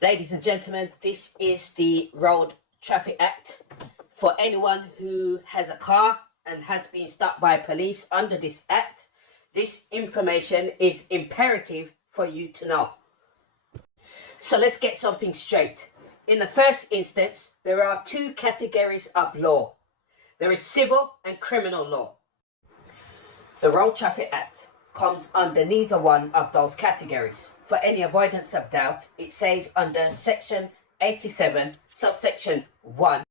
Ladies and gentlemen, this is the Road Traffic Act. For anyone who has a car and has been stopped by police under this act, this information is imperative for you to know. So let's get something straight. In the first instance, there are two categories of law. There is civil and criminal law. The Road Traffic Act comes under neither one of those categories. For any avoidance of doubt, it says under section 87, subsection 1,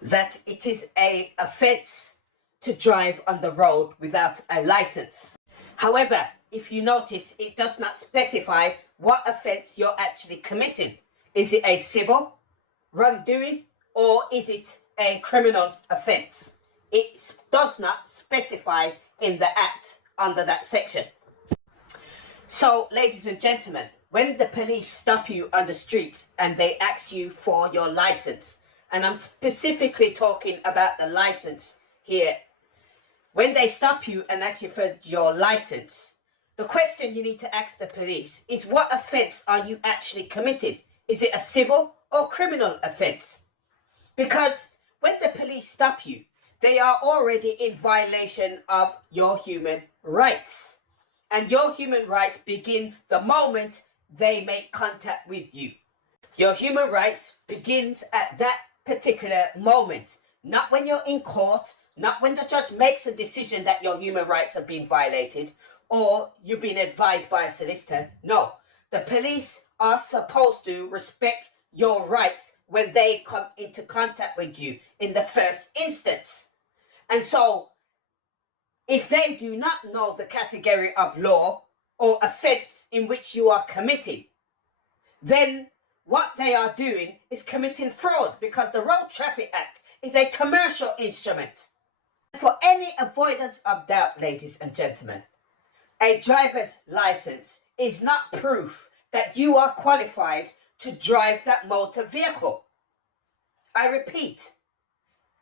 that it is an offence to drive on the road without a licence. However, if you notice, it does not specify what offence you're actually committing. Is it a civil wrongdoing or is it a criminal offence? It does not specify in the act under that section. So, ladies and gentlemen, when the police stop you on the streets and they ask you for your license, and I'm specifically talking about the license here, when they stop you and ask you for your license, the question you need to ask the police is, what offence are you actually committing? Is it a civil or criminal offence? Because when the police stop you, they are already in violation of your human rights. And your human rights begin the moment they make contact with you. Your human rights begins at that particular moment. Not when you're in court, not when the judge makes a decision that your human rights have been violated or you've been advised by a solicitor. No, the police are supposed to respect your rights when they come into contact with you in the first instance. And so, if they do not know the category of law or offence in which you are committing, then what they are doing is committing fraud, because the Road Traffic Act is a commercial instrument. For any avoidance of doubt, ladies and gentlemen, a driver's license is not proof that you are qualified to drive that motor vehicle. I repeat,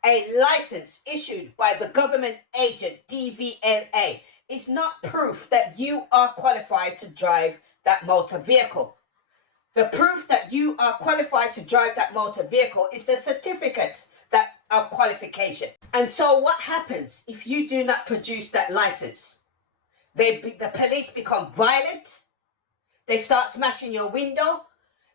a license issued by the government agent DVLA is not proof that you are qualified to drive that motor vehicle. The proof that you are qualified to drive that motor vehicle is the certificate of qualification. And so what happens if you do not produce that license? The police become violent. They start smashing your window.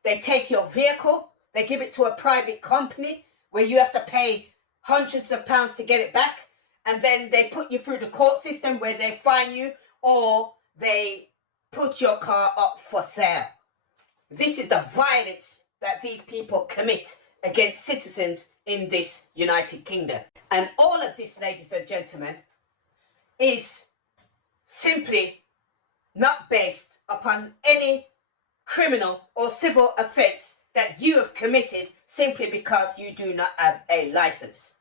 They take your vehicle. They give it to a private company where you have to pay hundreds of pounds to get it back, and then they put you through the court system where they fine you or they put your car up for sale. This is the violence that these people commit against citizens in this United Kingdom. And all of this, ladies and gentlemen, is simply not based upon any criminal or civil offence that you have committed simply because you do not have a license.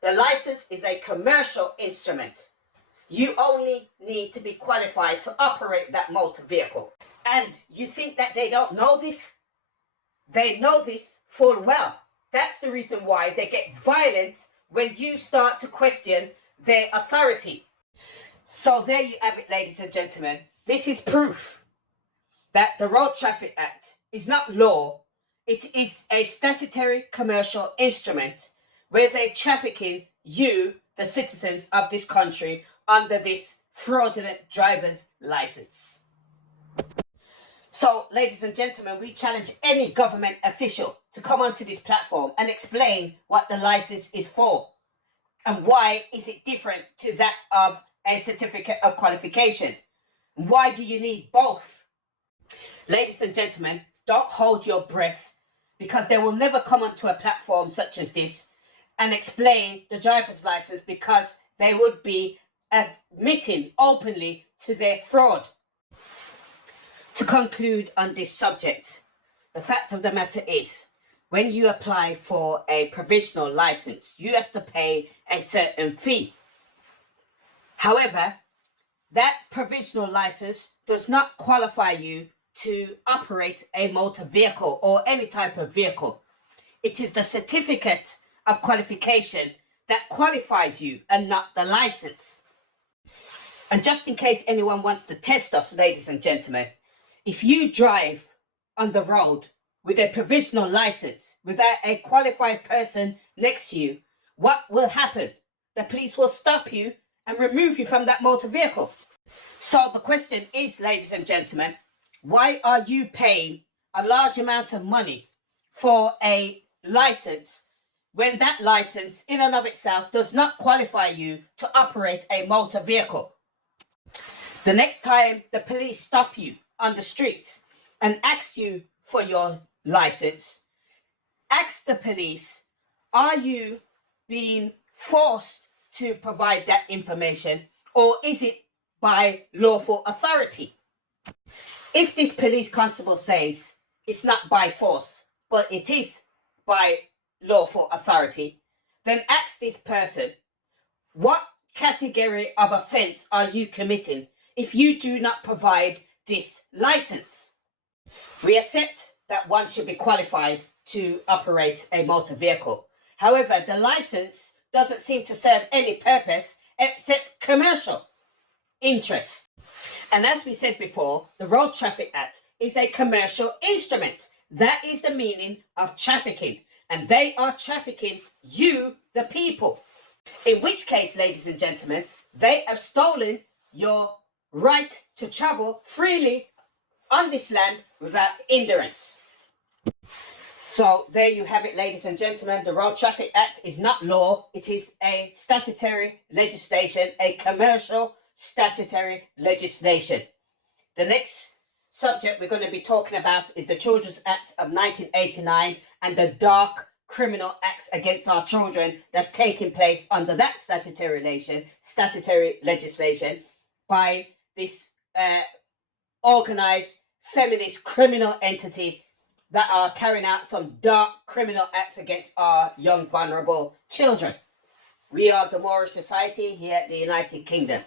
The license is a commercial instrument. You only need to be qualified to operate that motor vehicle. And you think that they don't know this? They know this full well. That's the reason why they get violent when you start to question their authority. So there you have it, ladies and gentlemen. This is proof that the Road Traffic Act is not law. It is a statutory commercial instrument where they're trafficking you, the citizens of this country, under this fraudulent driver's license. So, ladies and gentlemen, we challenge any government official to come onto this platform and explain what the license is for and why is it different to that of a certificate of qualification. Why do you need both? Ladies and gentlemen, don't hold your breath, because they will never come onto a platform such as this and explain the driver's license, because they would be admitting openly to their fraud. To conclude on this subject, the fact of the matter is, when you apply for a provisional license, you have to pay a certain fee. However, that provisional license does not qualify you to operate a motor vehicle or any type of vehicle. It is the certificate of qualification that qualifies you and not the license. And just in case anyone wants to test us, ladies and gentlemen, if you drive on the road with a provisional license without a qualified person next to you, what will happen? The police will stop you and remove you from that motor vehicle. So the question is, ladies and gentlemen, why are you paying a large amount of money for a license when that license in and of itself does not qualify you to operate a motor vehicle? The next time the police stop you on the streets and ask you for your license, ask the police, are you being forced to provide that information, or is it by lawful authority? If this police constable says it's not by force, but it is by lawful authority, then ask this person, what category of offence are you committing if you do not provide this license? We accept that one should be qualified to operate a motor vehicle. However, the license doesn't seem to serve any purpose except commercial interest. And as we said before, the Road Traffic Act is a commercial instrument. That is the meaning of trafficking. And they are trafficking you, the people. In which case, ladies and gentlemen, they have stolen your right to travel freely on this land without hindrance. So there you have it, ladies and gentlemen. The Road Traffic Act is not law. It is a statutory legislation, a commercial statutory legislation. The next subject we're going to be talking about is the Children's Act of 1989 and the dark criminal acts against our children that's taking place under that statutory legislation by this organized feminist criminal entity that are carrying out some dark criminal acts against our young vulnerable children. We are the Moorish Society here at the United Kingdom.